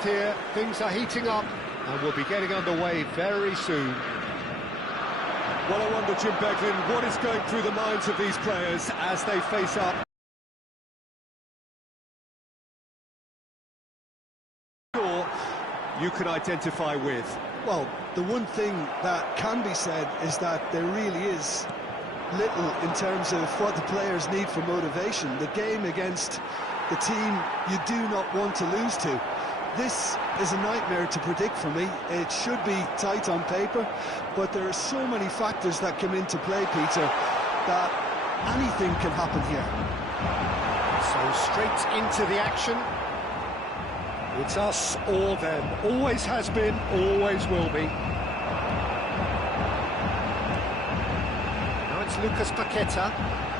fast here, things are heating up, and we'll be getting underway very soon. Well, I wonder, Jim Beglin, what is going through the minds of these players as they face up? You can identify with. Well, the one thing that can be said is that there really is little in terms of what the players need for motivation. The game against the team you do not want to lose to. This is a nightmare to predict for me. It should be tight on paper, but there are so many factors that come into play, Peter, that anything can happen here. So straight into the action. It's us or them. Always has been, always will be. Now it's Lucas Paqueta.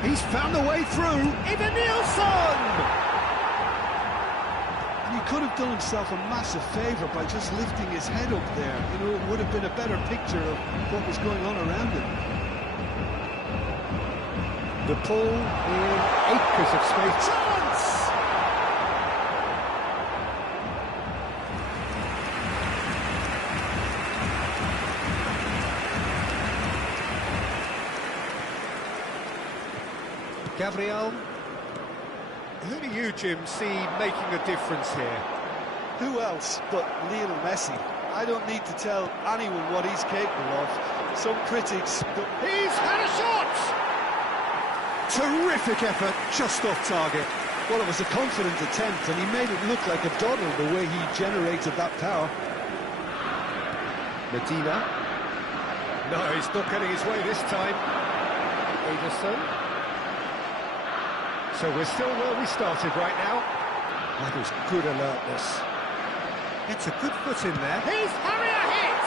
He's found the way through. Ivan Nilsson! And he could have done himself a massive favour by just lifting his head up there. You know, it would have been a better picture of what was going on around him. The ball in acres of space. Chance! Gabriel, who do you, Jim, see making a difference here? Who else but Lionel Messi? I don't need to tell anyone what he's capable of. Some critics... He's had a shot! Terrific effort, just off target. Well, it was a confident attempt, and he made it look like a doddle the way he generated that power. Medina. No, he's not getting his way this time. Ederson. So we're still where we started right now. That is good alertness. It's a good foot in there. Here's Harrier hit!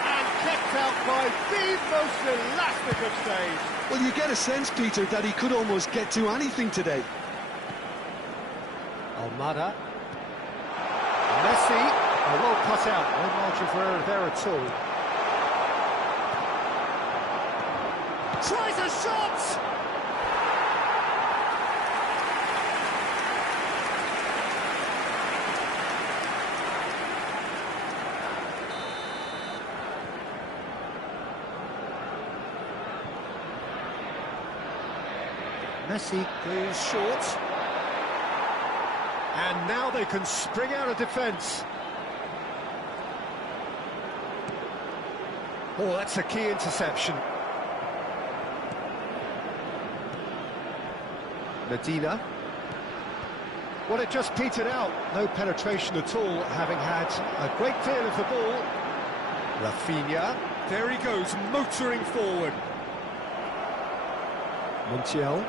And kept out by the most elastic of saves. Well, you get a sense, Peter, that he could almost get to anything today. Almada. Messi. Oh, well cut out. No margin for error there at all. Tries a shot! Messi goes short. And now they can spring out of defence. Oh, that's a key interception. Medina. Well, it just petered out. No penetration at all, having had a great deal of the ball. Rafinha. There he goes, motoring forward. Montiel.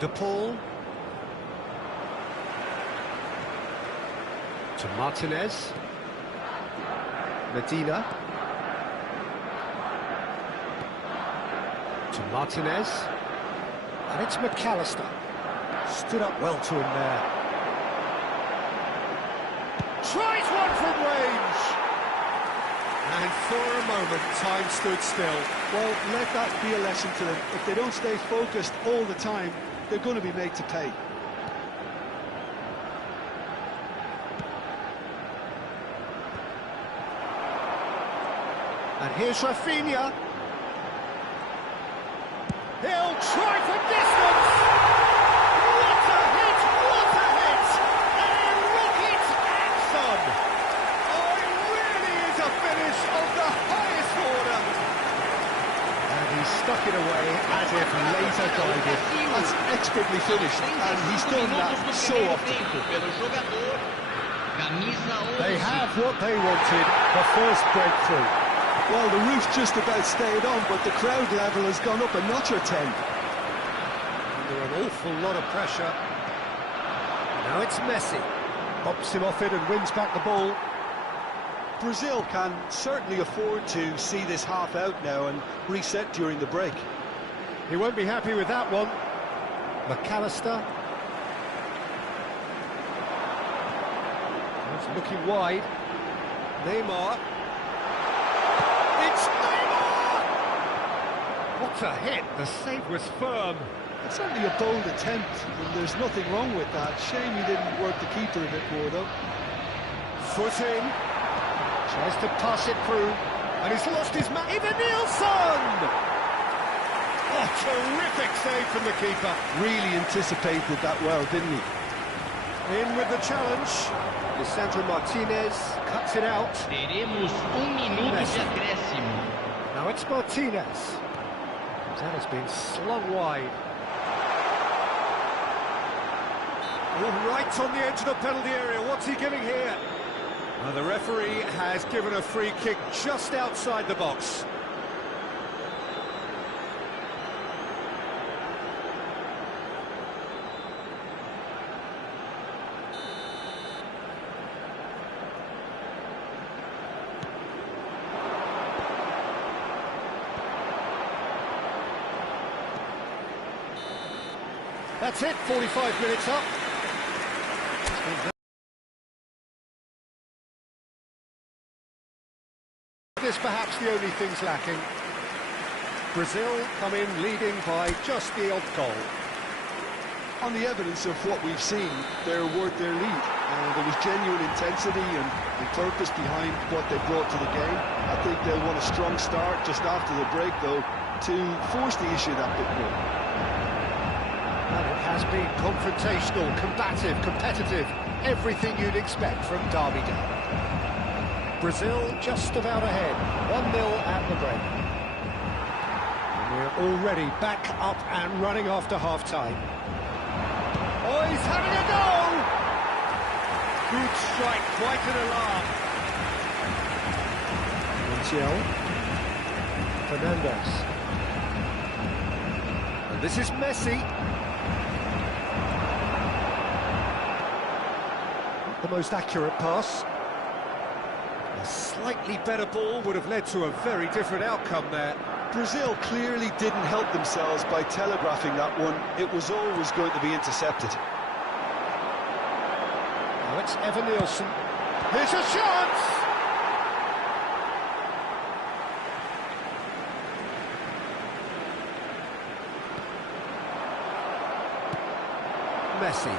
De Paul. To Martinez. Medina. To Martinez. And it's McAllister. Stood up well to him there. Tries one from range. And for a moment, time stood still. Well, let that be a lesson to them. If they don't stay focused all the time, they're going to be made to pay. And here's Rafinha. He'll try from distance. What a hit! What a hit! A rocket and some. Oh, it really is a finish of the highest order. And he stuck it away as if laser guided. That's expertly finished, and he's done that so often. They have what they wanted, the first breakthrough. Well, the roof just about stayed on, but the crowd level has gone up a notch or 10. Under an awful lot of pressure. Now it's Messi. Pops him off it and wins back the ball. Brazil can certainly afford to see this half out now and reset during the break. He won't be happy with that one. McAllister. He's looking wide. Neymar. It's Neymar! What a hit! The save was firm. It's certainly a bold attempt, and there's nothing wrong with that. Shame he didn't work the keeper a bit more, though. Foot in. Tries to pass it through. And he's lost his man. Even Nielsen! Oh, terrific save from the keeper. Really anticipated that well, didn't he? In with the challenge. Lisandro Martinez cuts it out. Teremos minuto de acréscimo. Now it's Martinez. That has been slung wide. Oh, right on the edge of the penalty area. What's he giving here? Well, the referee has given a free kick just outside the box. That's it, 45 minutes up. This perhaps the only things lacking. Brazil come in leading by just the odd goal. On the evidence of what we've seen, they're worth their lead. There was genuine intensity and purpose behind what they brought to the game. I think they'll want a strong start just after the break, though, to force the issue that bit more. And it has been confrontational, combative, competitive, everything you'd expect from Derby Day. Brazil just about ahead, 1-0 at the break. And we're already back up and running after half-time. Oh, he's having a go! Good strike, quite an alarm. Montiel. Fernandez. And this is Messi. Not the most accurate pass. A slightly better ball would have led to a very different outcome there. Brazil clearly didn't help themselves by telegraphing that one. It was always going to be intercepted. Now it's Evan Nielsen. Here's a chance! Messi.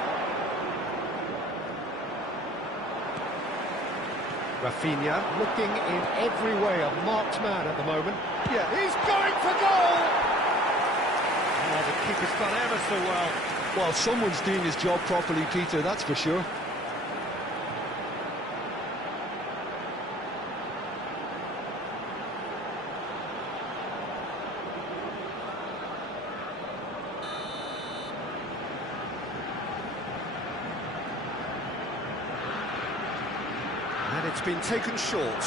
Rafinha looking in every way a marked man at the moment. Yeah, he's going for goal! Oh, the keeper's done ever so well. Well, someone's doing his job properly, Peter, that's for sure. And it's been taken short.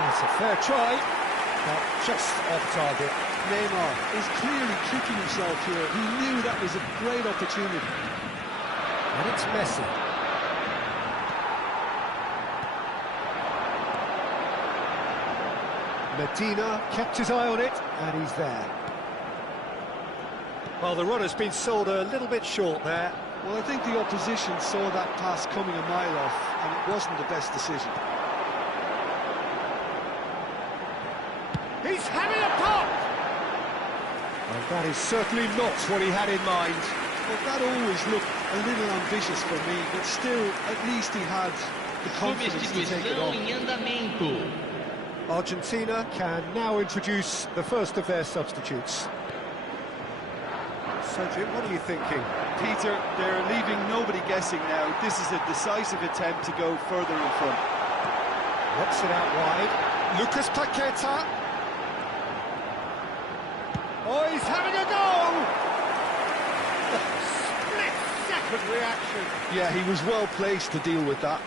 That's a fair try, but just off target. Neymar is clearly kicking himself here. He knew that was a great opportunity. And it's Messi. Medina kept his eye on it, and he's there. Well, the runner's been sold a little bit short there. Well, I think the opposition saw that pass coming a mile off, and it wasn't the best decision. He's having a pop! And that is certainly not what he had in mind. Well, that always looked a little ambitious for me, but still, at least he had the confidence to take it on. Substituição em andamento. Argentina can now introduce the first of their substitutes. So, Jim, what are you thinking? Peter, they're leaving nobody guessing now. This is a decisive attempt to go further in front. Knocks it out wide. Lucas Paqueta. Oh, he's having a go! Split-second reaction. Yeah, he was well placed to deal with that.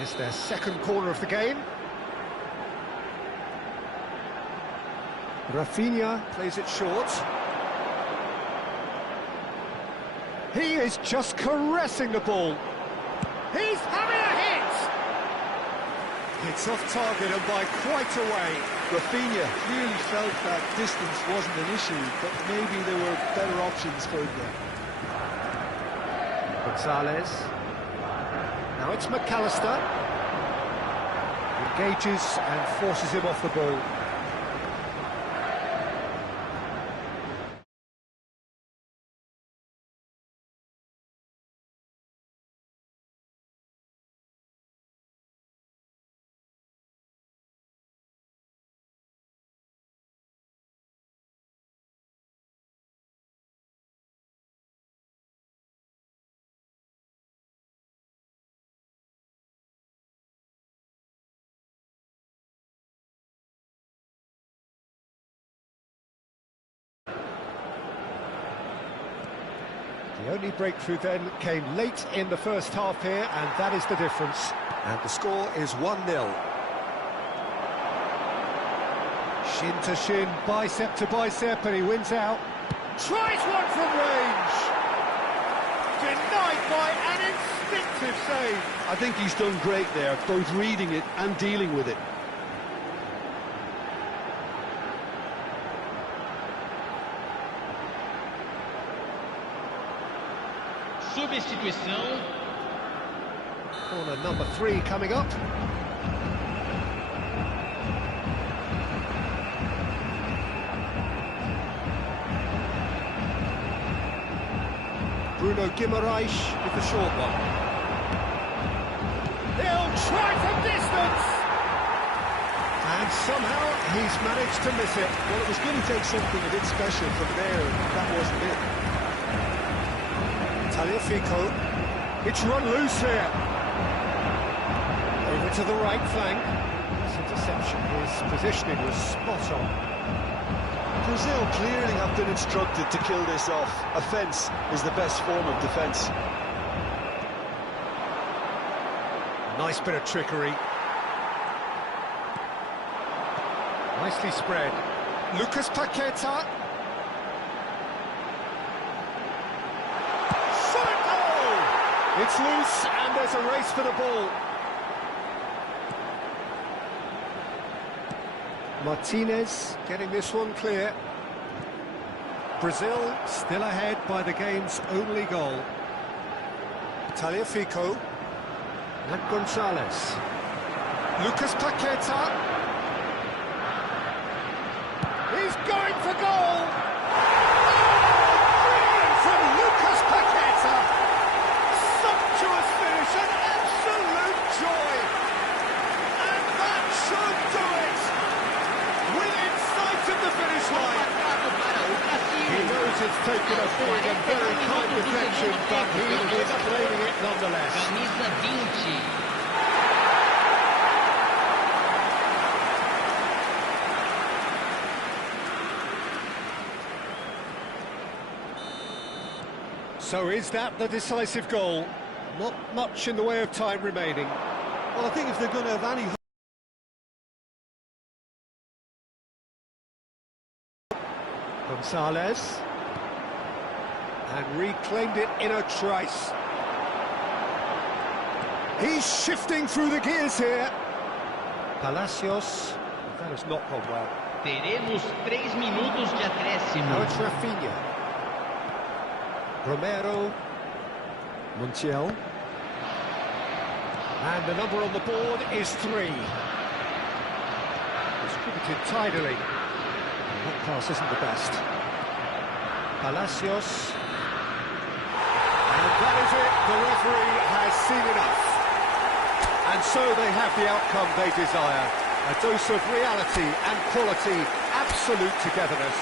It's their second corner of the game. Rafinha plays it short. He is just caressing the ball. He's having a hit! It's off target and by quite a way. Rafinha clearly felt that distance wasn't an issue, but maybe there were better options for him there. Gonzalez. Now it's McAllister. Engages and forces him off the ball. The only breakthrough then came late in the first half here, and that is the difference. And the score is 1-0. Shin to shin, bicep to bicep, and he wins out. Tries one from range. Denied by an instinctive save. I think he's done great there, both reading it and dealing with it. Substituição. Corner number 3 coming up. Bruno Guimaraes with the short one. He'll try from distance. And somehow he's managed to miss it. Well, it was going to take something a bit special from there, and that wasn't it. Taliafico. It's run loose here. Over to the right flank. His interception, his positioning was spot on. Brazil clearly have been instructed to kill this off. Offence is the best form of defence. Nice bit of trickery. Nicely spread. Lucas Paqueta. It's loose, and there's a race for the ball. Martinez getting this one clear. Brazil still ahead by the game's only goal. Taliafico. And Gonzalez. Lucas Paqueta. He's going for goal. Oh, brilliant from Lucas Paqueta. Sumptuous finish, an absolute joy. And that should do it. Within sight of the finish line. He knows it's taken a big and very kind deflection, but he is claiming it nonetheless. Camisa 20. So is that the decisive goal? Not much in the way of time remaining. Well, I think if they're going to have any... Gonzalez. And reclaimed it in a trice. He's shifting through the gears here. Palacios. That has not gone well. Teremos 3 minutos de acréscimo. Now it's Rafinha. Romero. Montiel. And the number on the board is 3. Distributed tidily. That pass isn't the best. Palacios. And that is it. The referee has seen enough. And so they have the outcome they desire. A dose of reality and quality, absolute togetherness.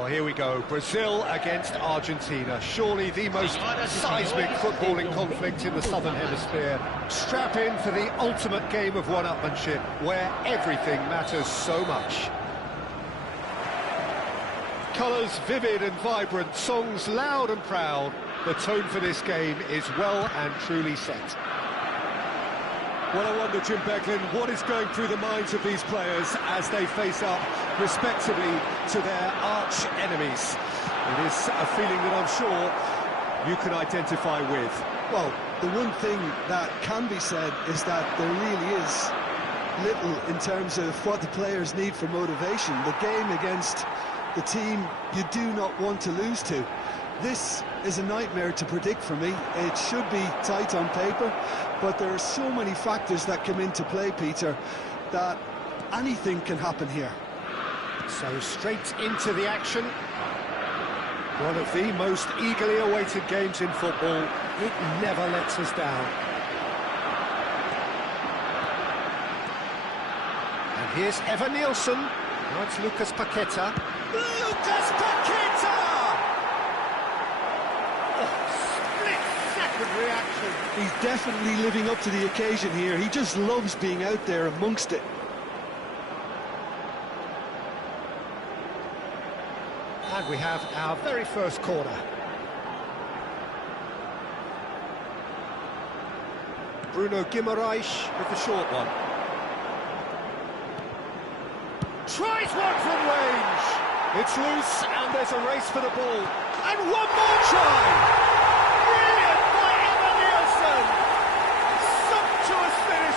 Oh, here we go. Brazil against Argentina. Surely the most seismic footballing conflict in the Southern Hemisphere. Strap in for the ultimate game of one-upmanship, where everything matters so much. Colours vivid and vibrant, songs loud and proud. The tone for this game is well and truly set. Well, I wonder, Jim Becklin, what is going through the minds of these players as they face up, respectively, to their arch-enemies. It is a feeling that I'm sure you can identify with. Well, the one thing that can be said is that there really is little in terms of what the players need for motivation. The game against the team you do not want to lose to. This is a nightmare to predict for me. It should be tight on paper, but there are so many factors that come into play, Peter, that anything can happen here. So straight into the action. One of the most eagerly awaited games in football. It never lets us down. And here's Evan Nielsen. Now it's Lucas Paqueta. Lucas Paqueta! Reaction. He's definitely living up to the occasion here. He just loves being out there amongst it. And we have our very first corner. Bruno Guimaraes with the short one. Tries one from range. It's loose and there's a race for the ball. And one more try.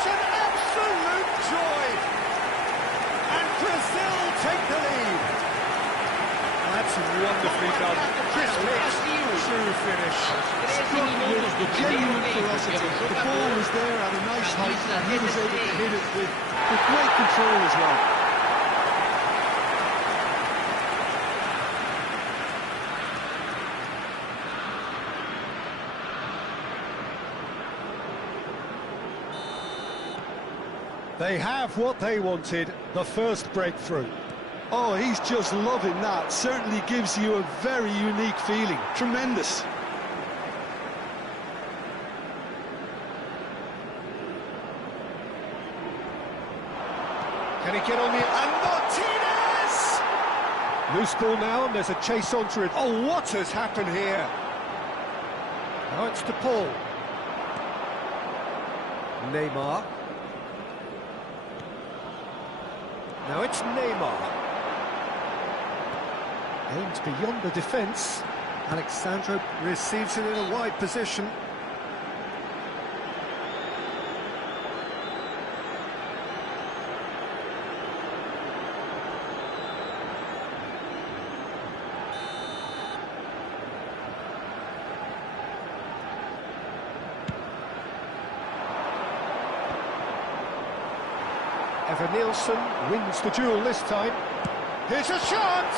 An absolute joy, and Brazil take the lead. That's wonderfully done. Crisp hit, true finish. With genuine ferocity. The ball was there at a nice height, and he was able to hit it with great control as well. They have what they wanted, the first breakthrough. Oh, he's just loving that. Certainly gives you a very unique feeling. Tremendous. Can he get on the... And Martinez! Loose ball now, and there's a chase onto it. Oh, what has happened here? Now it's to Paul. Neymar. Now it's Neymar. Aims beyond the defence. Alexandro receives it in a wide position. Evan Nielsen wins the duel this time. Here's a chance!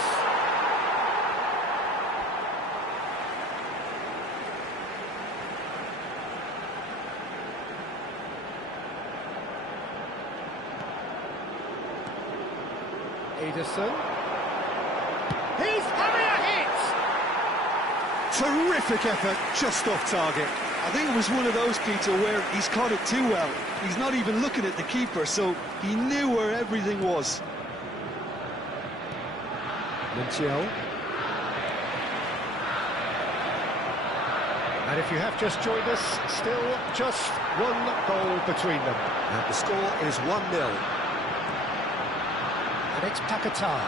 Ederson. He's having a hit! Terrific effort, just off target. I think it was one of those, Peter, where he's caught it too well. He's not even looking at the keeper, so he knew where everything was. Montiel. And if you have just joined us, still just one goal between them. And the score is 1-0. And it's Paqueta.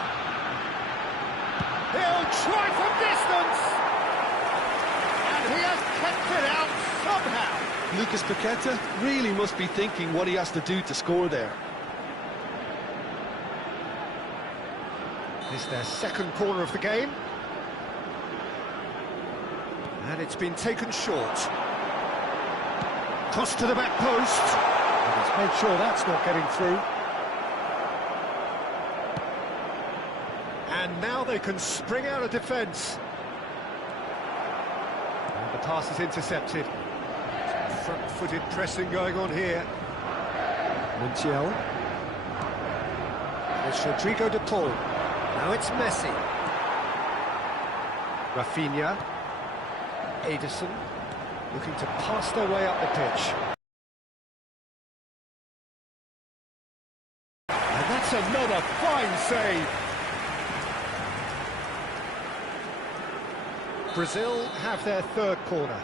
He'll try from distance! And he has kept it out somehow. Lucas Paqueta really must be thinking what he has to do to score there. This is their second corner of the game. And it's been taken short. Cross to the back post. And he's made sure that's not getting through. And now they can spring out of defence. And the pass is intercepted. Front-footed pressing going on here. Montiel. It's Rodrigo de Paul. Now it's Messi. Rafinha, Ederson, looking to pass their way up the pitch. And that's another fine save. Brazil have their third corner.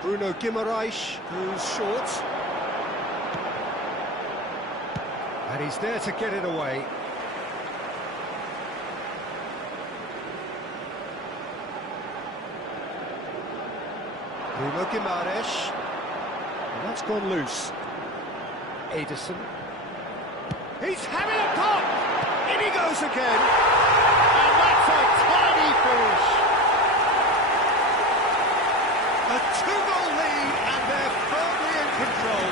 Bruno Guimaraes, who's short. And he's there to get it away. Bruno Guimaraes. And that's gone loose. Ederson. He's having a pop! In he goes again! And that's a tiny finish! A 2-0 lead, and they're firmly in control.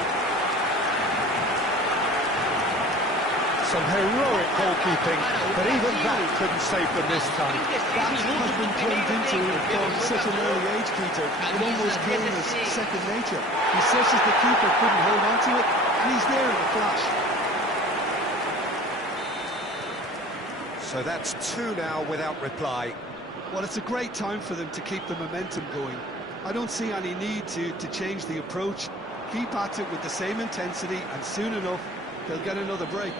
Some heroic goalkeeping, but even that couldn't save them this time. That has been plugged into from such an early age, Peter. It almost came as second nature. He senses the keeper couldn't hold on to it, and he's there in a flash. So that's 2 now without reply. Well, it's a great time for them to keep the momentum going. I don't see any need to change the approach. Keep at it with the same intensity, and soon enough, they'll get another break.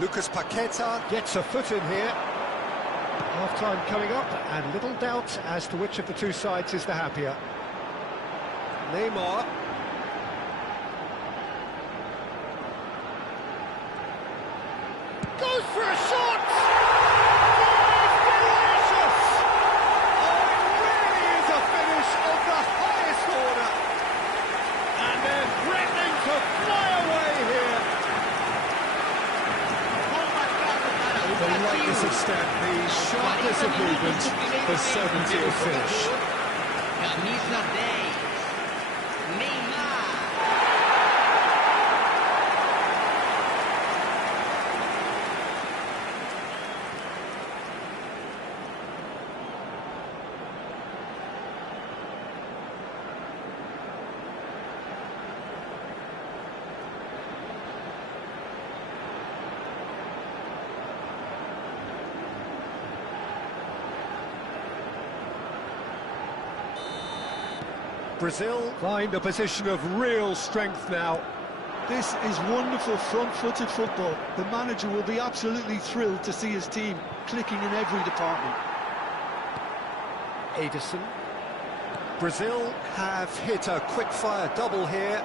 Lucas Paqueta gets a foot in here. Half-time coming up, and little doubt as to which of the two sides is the happier. Neymar. Goes for a shot! Delicious! Oh, it really is a finish of the highest order. And they're threatening to fly away here. The lightness of step, the sharpness of movement, the certainty of finish. Camisa 10, Neymar. Brazil find a position of real strength now. This is wonderful front-footed football. The manager will be absolutely thrilled to see his team clicking in every department. Ederson. Brazil have hit a quick-fire double here.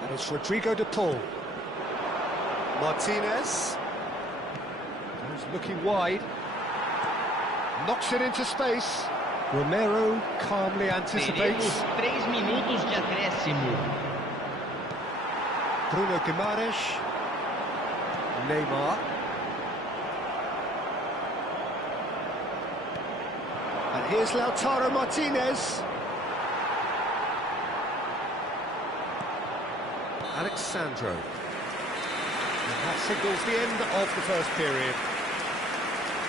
And it's Rodrigo de Paul. Martinez. He's looking wide. Knocks it into space. Romero calmly anticipates. Teremos 3 minutos de acréscimo. Bruno Guimaraes. Neymar. And here's Lautaro Martinez. Alexandro. And that signals the end of the first period.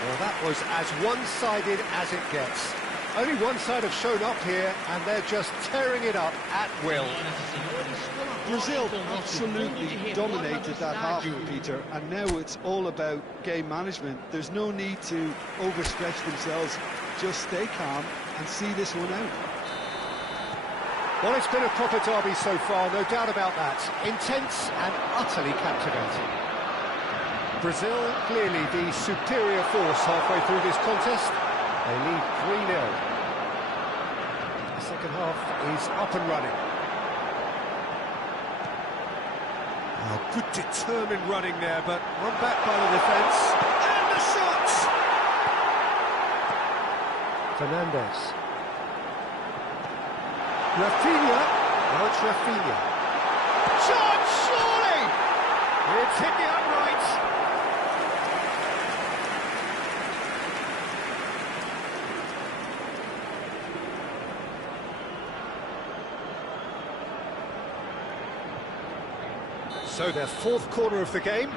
Well, that was as one-sided as it gets. Only one side have shown up here, and they're just tearing it up at will. Brazil absolutely dominated that half, Peter, and now it's all about game management. There's no need to overstretch themselves. Just stay calm and see this one out. Well, it's been a proper derby so far, no doubt about that. Intense and utterly captivating. Brazil clearly the superior force halfway through this contest. They lead 3-0. The second half is up and running. Oh, good determined running there, but run back by the defence. And the shots! Fernandez. Rafinha. Now it's Rafinha. Shot, surely! It's hit the uprights. So their fourth corner of the game.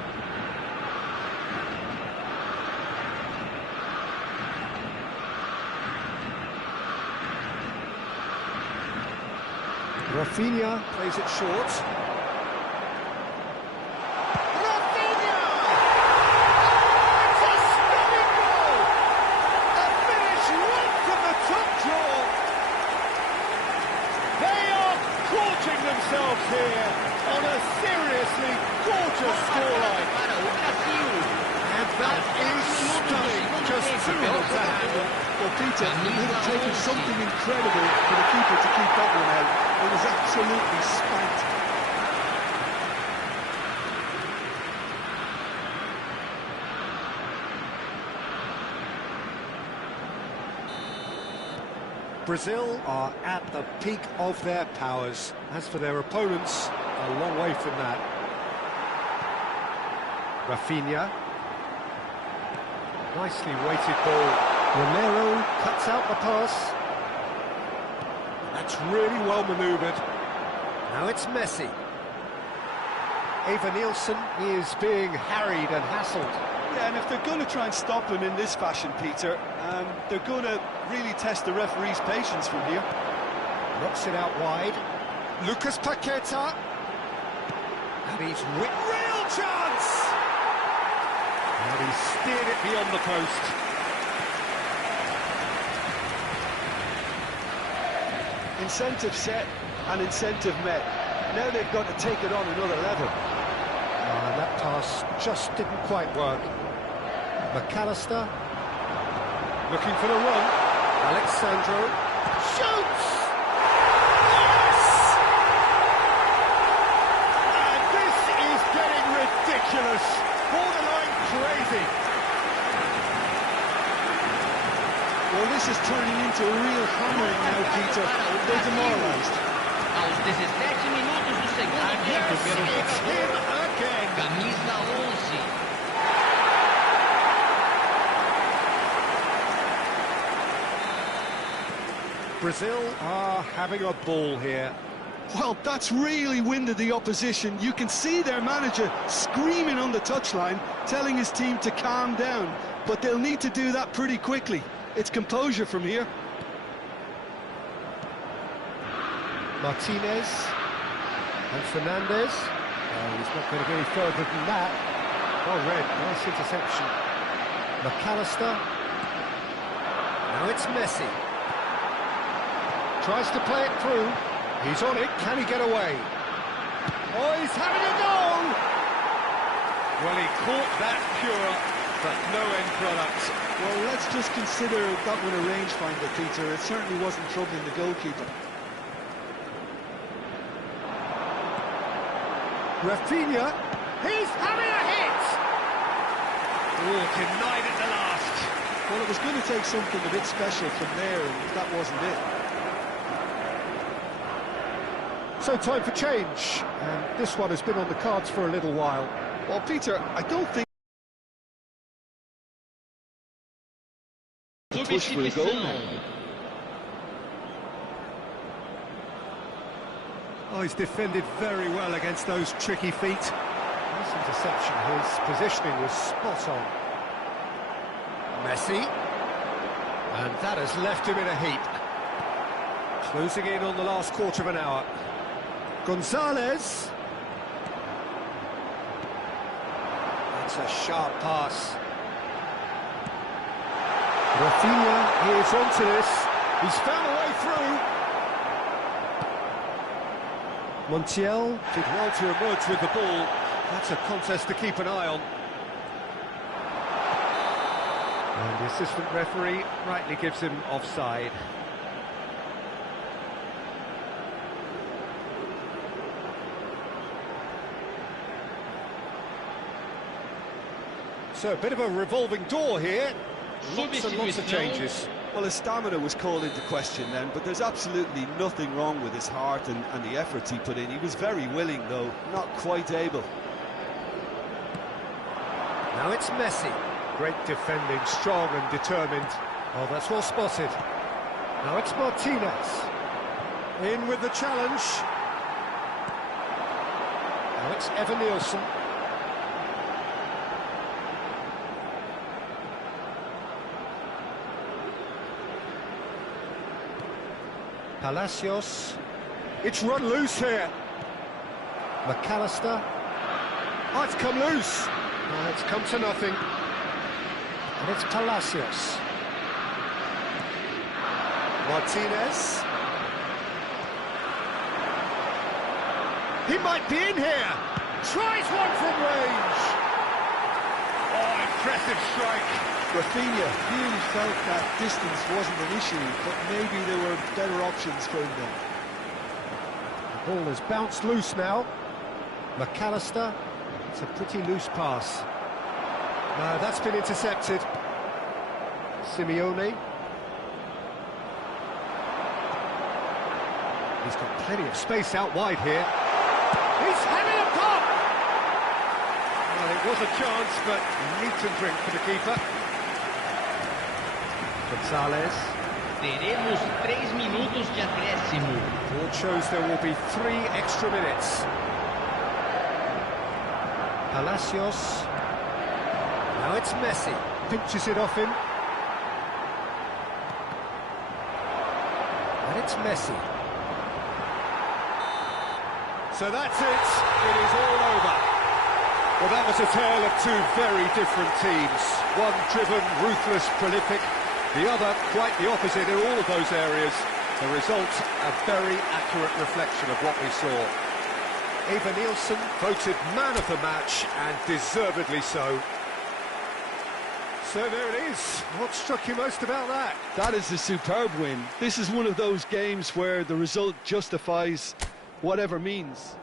Rafinha plays it short. Rafinha! Peter, it would have taken something incredible for the keeper to keep that one out. It was absolutely spanked. Brazil are at the peak of their powers. As for their opponents, a long way from that. Rafinha. Nicely weighted ball. Romero cuts out the pass. That's really well manoeuvred. Now it's Messi. Eva Nielsen is being harried and hassled. Yeah, and if they're going to try and stop him in this fashion, Peter, they're going to really test the referee's patience from here. Knocks it out wide. Lucas Paqueta. And he's with real chance! And he's steered it beyond the post. Incentive set and incentive met. Now they've got to take it on another level. That pass just didn't quite work. McAllister. Looking for the run. Alexandro. Shoots! Yes! And this is getting ridiculous. Borderline crazy. Well, this is turning into a real hammering now, Peter. They're demoralised. Aos 17 minutos do segundo And tempo, yes, pelo it's him again. camisa 11. Brazil are having a ball here. Well, that's really winded the opposition. You can see their manager screaming on the touchline, telling his team to calm down. But they'll need to do that pretty quickly. It's composure from here. Martinez and Fernandez. Oh, he's not going to get any further than that. Well read, nice interception. McAllister. Now it's Messi. Tries to play it through. He's on it. Can he get away? Oh, he's having a go! Well, he caught that pure, but no end product. Well, let's just consider that one a rangefinder, Peter. It certainly wasn't troubling the goalkeeper. Rafinha. He's having a hit! Oh, denied at the last. Well, it was going to take something a bit special from there, and that wasn't it. So time for change, and this one has been on the cards for a little while. Well, Peter, I don't think push for a goal now. Oh, he's defended very well against those tricky feet. Nice interception. His positioning was spot on. Messi. And that has left him in a heap. Closing in on the last quarter of an hour. Gonzalez. That's a sharp pass. Rafinha is onto this. He's found a way through. Montiel did well to emerge with the ball. That's a contest to keep an eye on. And the assistant referee rightly gives him offside. So a bit of a revolving door here. Lots and lots of changes. Well, his stamina was called into question then, but there's absolutely nothing wrong with his heart and the efforts he put in. He was very willing, though, not quite able. Now it's Messi. Great defending, strong and determined. Oh, that's well spotted. Now it's Martinez. In with the challenge. Now it's Eva Nielsen. Palacios. It's run loose here. McAllister. Oh, it's come loose. Oh, it's come to nothing. And it's Palacios. Martinez. He might be in here. Tries one from range. Oh, impressive strike. Rafinha really felt that distance wasn't an issue, but maybe there were better options for him then. The ball has bounced loose now. McAllister, it's a pretty loose pass. No, that's been intercepted. Simeone. He's got plenty of space out wide here. He's having a pop! Well, it was a chance, but meat and drink for the keeper. Gonzalez. Teremos 3 minutos de acréscimo. Board shows there will be 3 extra minutes. Palacios. Now it's Messi. Pinches it off him. And it's Messi. So that's it. It is all over. Well, that was a tale of 2 very different teams. One driven, ruthless, prolific. The other, quite the opposite in all of those areas. The result, a very accurate reflection of what we saw. Eva Nielsen voted man of the match, and deservedly so. So there it is. What struck you most about that? That is a superb win. This is one of those games where the result justifies whatever means.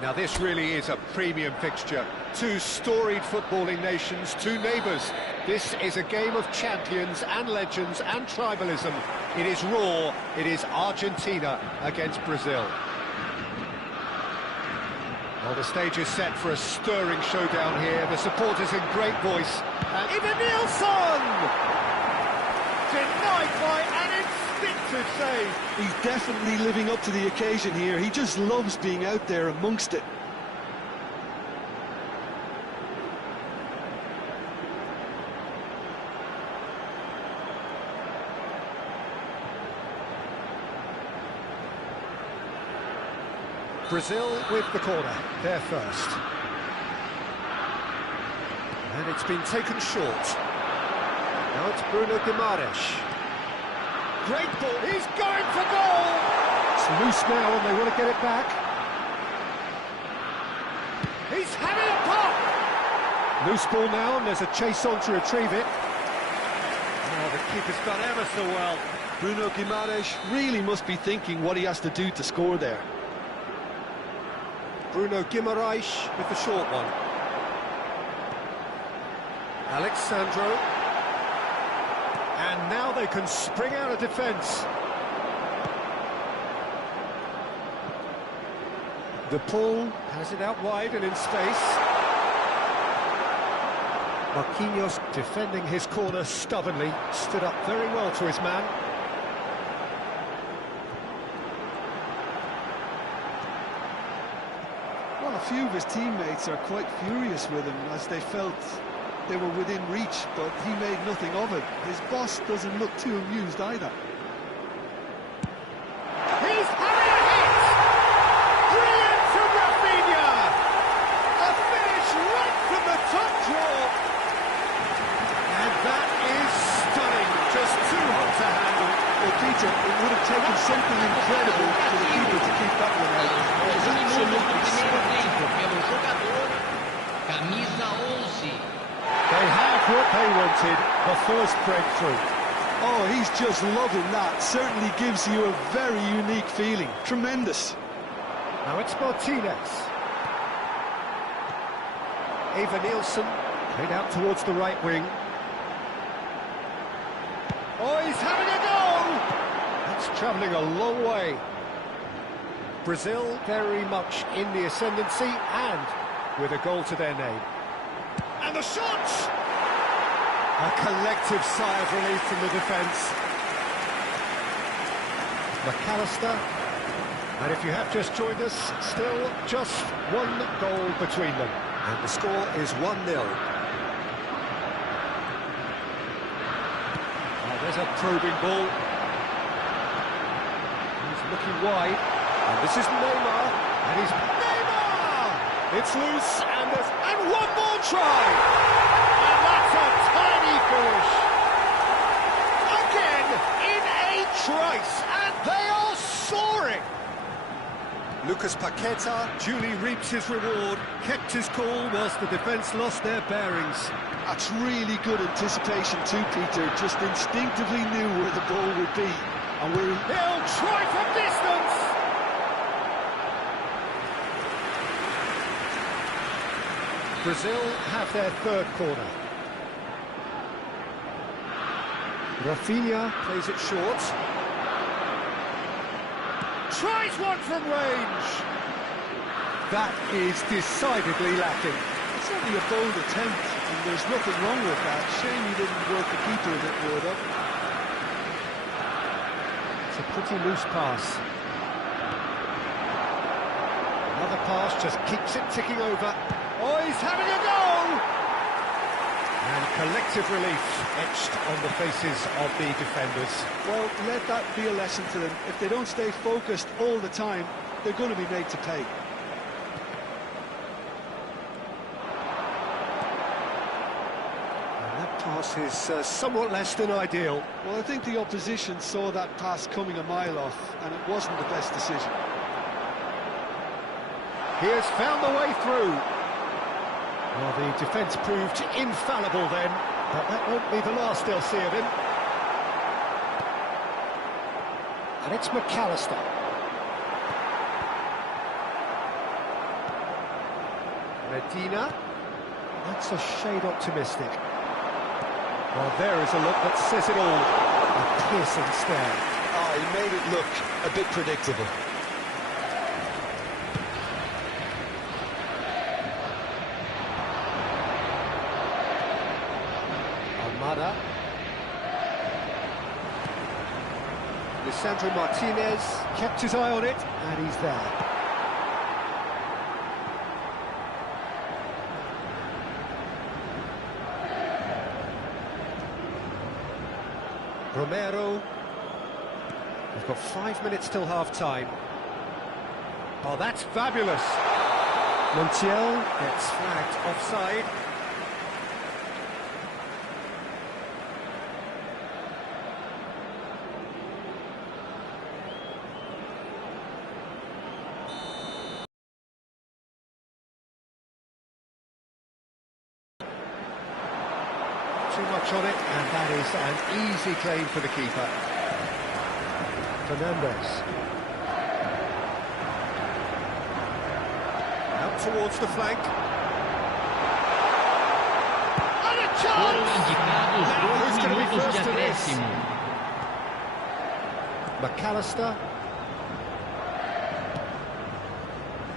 Now this really is a premium fixture. 2 storied footballing nations, 2 neighbours. This is a game of champions and legends and tribalism. It is raw, it is Argentina against Brazil. Well, the stage is set for a stirring showdown here. The supporters in great voice. And Eva Nielsen! Denied by an instinctive save. He's definitely living up to the occasion here. He just loves being out there amongst it. Brazil with the corner, there first. And it's been taken short. Now it's Bruno Guimaraes. Great ball. He's going for goal. It's loose now and they want to get it back. He's having a pop. Loose ball now and there's a chase on to retrieve it. Oh, the keeper's done ever so well. Bruno Guimaraes really must be thinking what he has to do to score there. Bruno Guimaraes with the short one. Alexandro. And now they can spring out of defence. De Paul has it out wide and in space. Marquinhos defending his corner stubbornly, stood up very well to his man. Well, a few of his teammates are quite furious with him as they felt they were within reach, but he made nothing of it. His boss doesn't look too amused either. He's having a hit! Brilliant from Rafinha! A finish right from the top draw! And that is stunning, just too hot to handle. Well, Peter, it would have taken something incredible for the keeper to keep that one out. It was absolutely spectacular. Pelo jogador, camisa 11. They have what they wanted, the first breakthrough. Oh, he's just loving that. Certainly gives you a very unique feeling. Tremendous. Now it's Martinez. Eva Nielsen, played out towards the right wing. Oh, he's having a goal! That's travelling a long way. Brazil very much in the ascendancy and with a goal to their name. And the shot! A collective sigh of relief from the defence. McAllister. And if you have just joined us, still just one goal between them. And the score is 1-0. Oh, there's a probing ball. He's looking wide. And this is Neymar. And he's... Neymar! It's loose, and there's... And one more try! And that's a tiny finish. Again, in a trice, and they are soaring. Lucas Paqueta duly reaps his reward, kept his cool whilst the defence lost their bearings. That's really good anticipation too, Peter. Just instinctively knew where the ball would be. And He'll try from distance. Brazil have their third corner. Rafinha plays it short. Tries one from range. That is decidedly lacking. it's only a bold attempt, and there's nothing wrong with that. Shame he didn't work the keeper a bit more, though. It's a pretty loose pass. Another pass just keeps it ticking over. Oh, he's having a go! And collective relief etched on the faces of the defenders. Well, let that be a lesson to them. If they don't stay focused all the time, they're going to be made to pay. And that pass is somewhat less than ideal. Well, I think the opposition saw that pass coming a mile off, and it wasn't the best decision. He has found the way through. Well, the defence proved infallible then, but that won't be the last they'll see of him. And it's McAllister. Medina. That's a shade optimistic. Well, there is a look that says it all. A piercing stare. Oh, he made it look a bit predictable. Lisandro Martinez kept his eye on it, and he's there. Romero. We've got 5 minutes till half-time. Oh, that's fabulous. Montiel gets flagged offside. Too much on it, and that is an easy claim for the keeper. Fernandez. Out towards the flank. And a Foram chance! indicados Who's 2 going to be minutos first de to this? acréscimo. McAllister.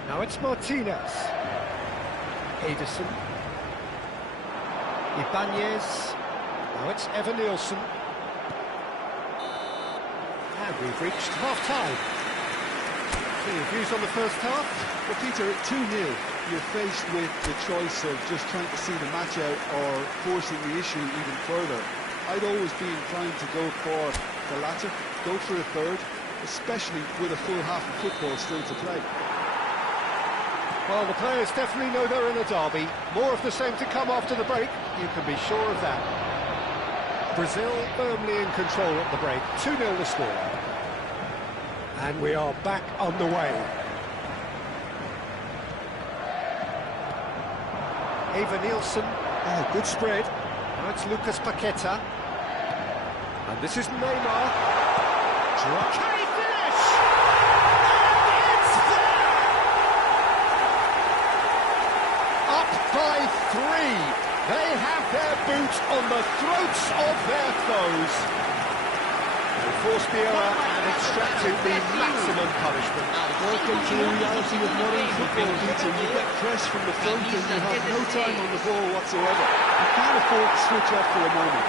Now it's Martinez. Ederson. Ibanez. Now it's Evan Nielsen. And we've reached half-time. So your views on the first half? Well, Peter, at 2-0, you're faced with the choice of just trying to see the match out or forcing the issue even further. I'd always be inclined to go for the latter, go for a third, especially with a full half of football still to play. Well, the players definitely know they're in a derby. More of the same to come after the break, you can be sure of that. Brazil firmly in control at the break, 2-0 the score. And we are back on the way. Eva Nielsen, oh, good spread. Now it's Lucas Paqueta. And this is Neymar. Can he finish? And it's there! Up by 3. They have their boot on the throats of their foes. They forced the error and extracted the maximum punishment. Welcome to the reality of modern football, Peter. You get press from the front and you have no time on the ball whatsoever. You can't afford to switch off for a moment.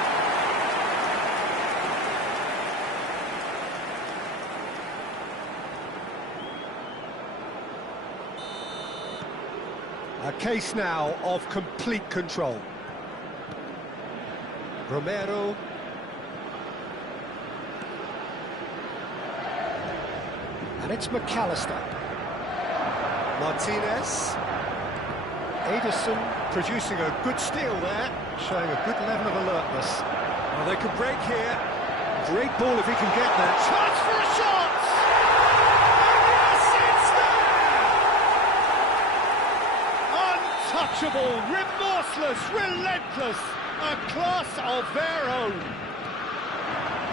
A case now of complete control. Romero. And it's McAllister. Martinez. Ederson producing a good steal there, showing a good level of alertness. Well, they could break here. Great ball if he can get there. Chance for a shot! And yes, it's there! Untouchable, remorseless, relentless, a class of their own.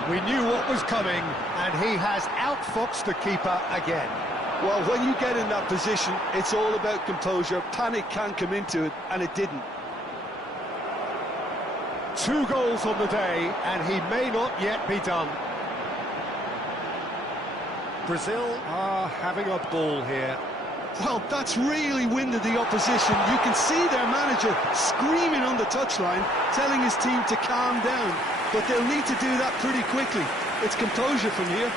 We knew what was coming, and he has outfoxed the keeper again. Well, when you get in that position, it's all about composure. Panic can come into it, and it didn't. 2 goals on the day, and he may not yet be done. Brazil are having a ball here. Well, that's really winded the opposition. You can see their manager screaming on the touchline, telling his team to calm down. But they'll need to do that pretty quickly. It's composure from here.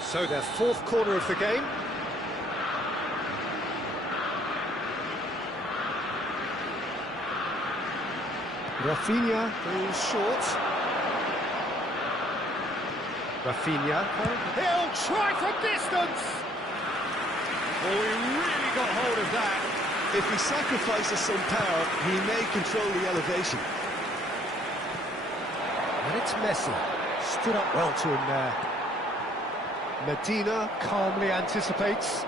So their 4th corner of the game. Rafinha is short. Rafinha. He'll try from distance! Oh, he really got hold of that. If he sacrifices some power, he may control the elevation. And it's Messi. Stood up well to him there. Medina calmly anticipates.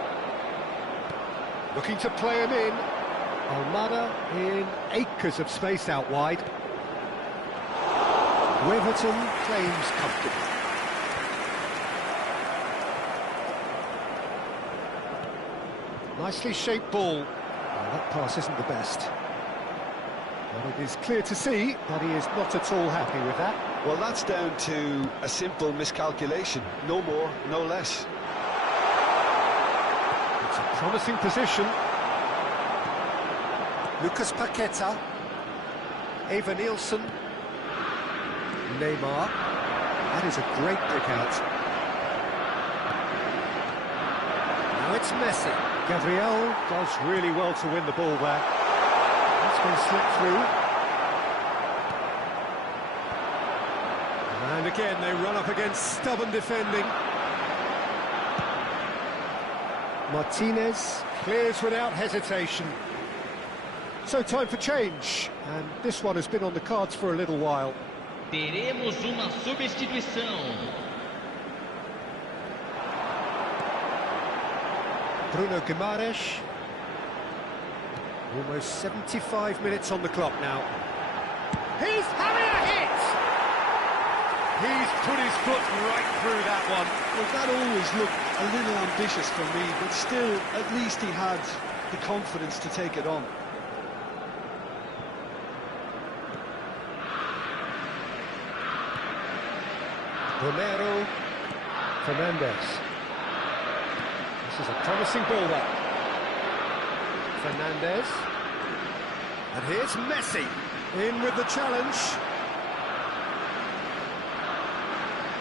Looking to play him in. Almada in acres of space out wide. Weverton claims comfortably. Nicely shaped ball. Well, that pass isn't the best. But it is clear to see that he is not at all happy with that. Well, that's down to a simple miscalculation. No more, no less. It's a promising position. Lucas Paqueta. Eva Nielsen. Neymar. That is a great pick out. Now it's Messi. Gabriel does really well to win the ball there. That's been slipped through. And again, they run up against stubborn defending. Martinez clears without hesitation. So time for change, and this one has been on the cards for a little while. Teremos uma substituição. Bruno Guimaraes. Almost 75 minutes on the clock now. He's having a hit! He's put his foot right through that one. Well, that always looked a little ambitious for me, but still, at least he had the confidence to take it on. Romero. Fernandez. This is a promising ball up. Fernandez. And here's Messi. In with the challenge.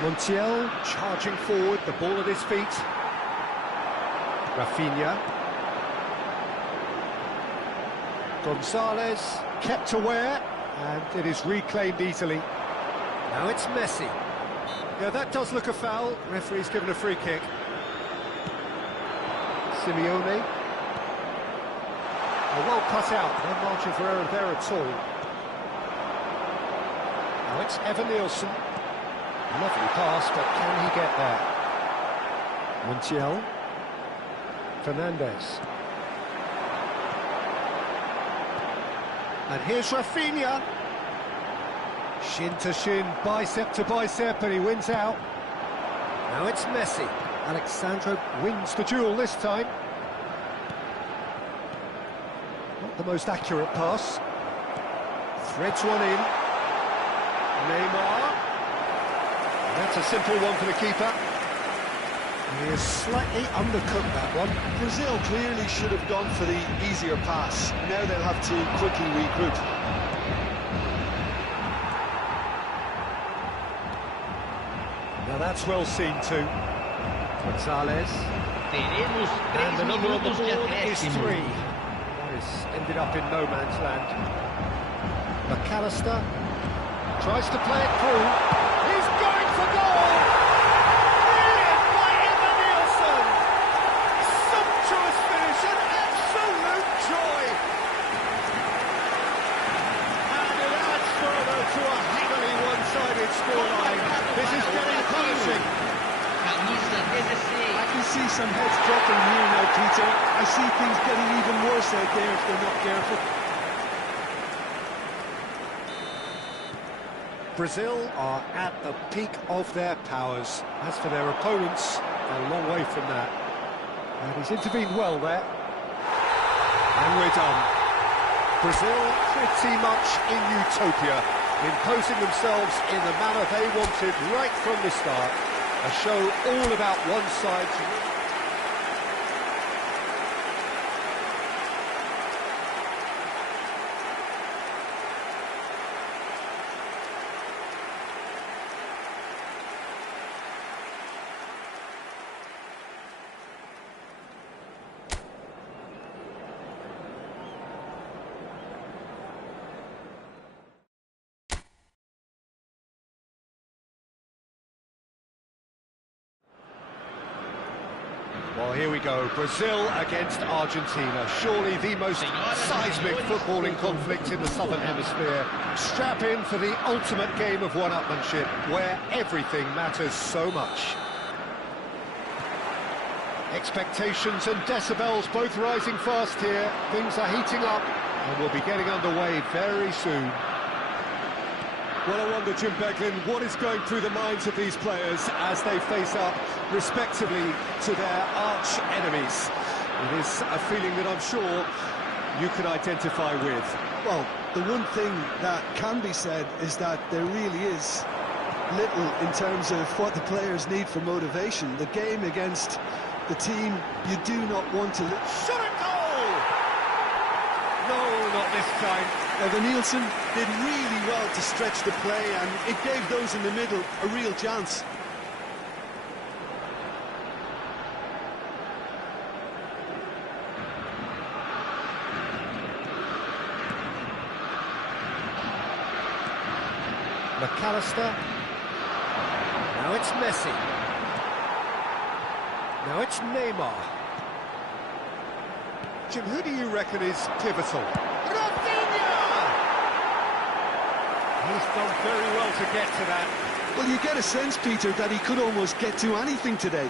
Montiel charging forward, the ball at his feet. Rafinha. Gonzalez kept aware, and it is reclaimed easily. Now it's Messi. Yeah, that does look a foul. Referee's given a free kick. Simeone. Well cut out, no margin for error there at all. Now it's Evan Nielsen. Lovely pass, but can he get there? Montiel. Fernandez. And here's Rafinha. Shin to shin, bicep to bicep, and he wins out. Now it's Messi. Alexandro wins the duel this time. Not the most accurate pass. Threads one in. Neymar. That's a simple one for the keeper. He has slightly undercooked that one. Brazil clearly should have gone for the easier pass. Now they'll have to quickly regroup. Now that's well seen too. Gonzalez. Teremos 3 And the number on the minutos de board is 3. acréscimo. That has ended up in no man's land. McAllister tries to play it through. He's going for goal! Brilliant by Evan Nielsen! Sumptuous finish, an absolute joy! And it adds further to a heavily one-sided scoreline. This is getting punishing. Camisa 16. I can see some heads dropping here now, Peter. I see things getting even worse out there if they're not careful. Brazil are at the peak of their powers. As for their opponents, they're a long way from that. And he's intervened well there. And we're done. Brazil pretty much in utopia, imposing themselves in the manner they wanted right from the start. A show all about one side. Well, here we go. Brazil against Argentina. Surely the most seismic footballing conflict in the Southern Hemisphere. Strap in for the ultimate game of one-upmanship, where everything matters so much. Expectations and decibels both rising fast here. Things are heating up, and we'll be getting underway very soon. Well, I wonder, Jim Beglin, what is going through the minds of these players as they face up, respectively, to their arch-enemies? It is a feeling that I'm sure you can identify with. Well, the one thing that can be said is that there really is little in terms of what the players need for motivation. The game against the team you do not want to... Shot at goal! No, not this time. Evan Nielsen did really well to stretch the play, and it gave those in the middle a real chance. McAllister. Now it's Messi. Now it's Neymar. Jim, who do you reckon is pivotal? He's done very well to get to that. Well, you get a sense, Peter, that he could almost get to anything today.